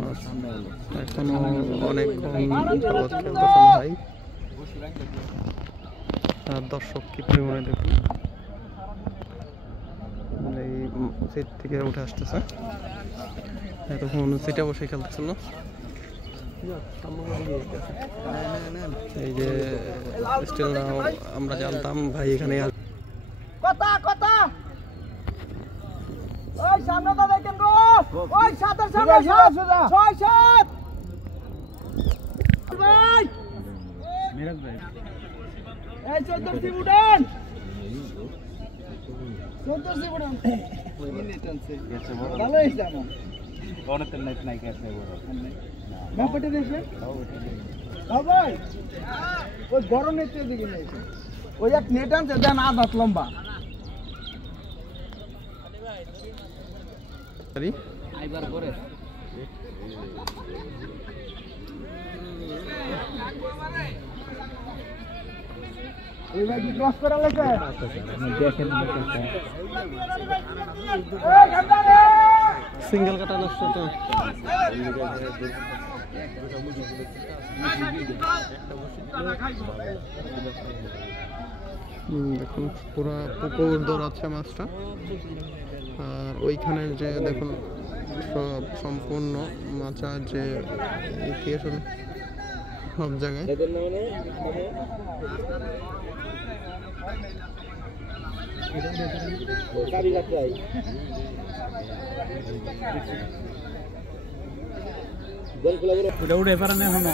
মাছ এখনো অনেকক্ষণ যাবৎ খেলতেছেন ভাই। আর দর্শক কি পরিমাণে দেখুন, এই সিট থেকে উঠে আসতেছে। এতক্ষণ সিটে বসে খেলতেছিল না। এই যে স্টিলটা আমরা জানতাম ভাই এখানে কথা কথা ওই সামনেটা দেখেন গো, ওই সাতের সামনে 6-7 ভাই মিরাজ ভাই এই 14 টি উড়ান 14 টি উড়ান মিনিট আনছে ভালো হইছে না কোনতে নেট নাই কাছে বড় না পটে দেখবেন ও ভাই ওই বড় নেটের দিকে নাই ওই এক নেট আনছে দেন আধ হাত লম্বা আইবার করে ওই ভাই কি ক্রস করা লাগবে দেখেন এই গন্ডারে সিঙ্গেল কাটা নষ্ট তো দেখুন পুরো পুকুর দৌড়াচ্ছে মাছটা। আর ওইখানে যে দেখুন সব সম্পূর্ণ মাচার যে ইতিহাস সব জায়গায় উড়ে পারে না এখন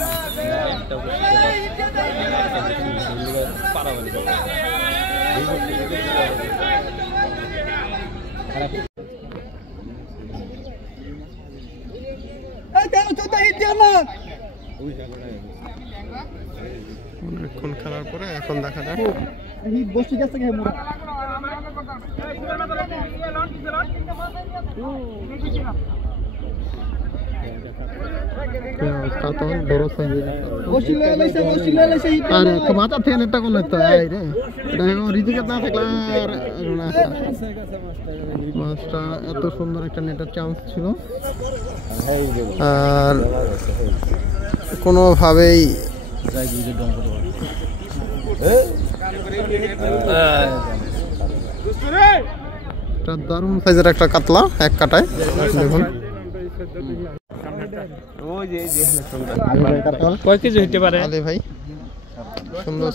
অনেকক্ষণ খেলার পরে এখন দেখা যাক বসে গেছে বড় সাইজের মাথা থেকে একটা করলে তো রিজিকে না থাকলে মাছটা এত সুন্দর একটা নেটার চান্স ছিল আর কোনোভাবেই দারুণ সাইজের একটা কাতলা এক কাটায় দেখুন কয় কেজি হইতে পারে আলে ভাই সুন্দর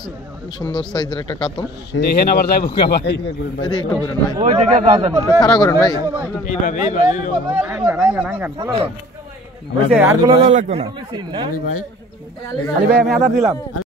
সুন্দর সাইজের একটা কাতল দেখেন আবার যাইবো কা ভাই এদিকে একটু ঘুরেন ভাই ওই দিকে যাবেন একটু খাড়া করেন ভাই এইভাবে আঙ্গান বলো কইছে আর গুলো লাগতো না আলী ভাই আমি আদার দিলাম।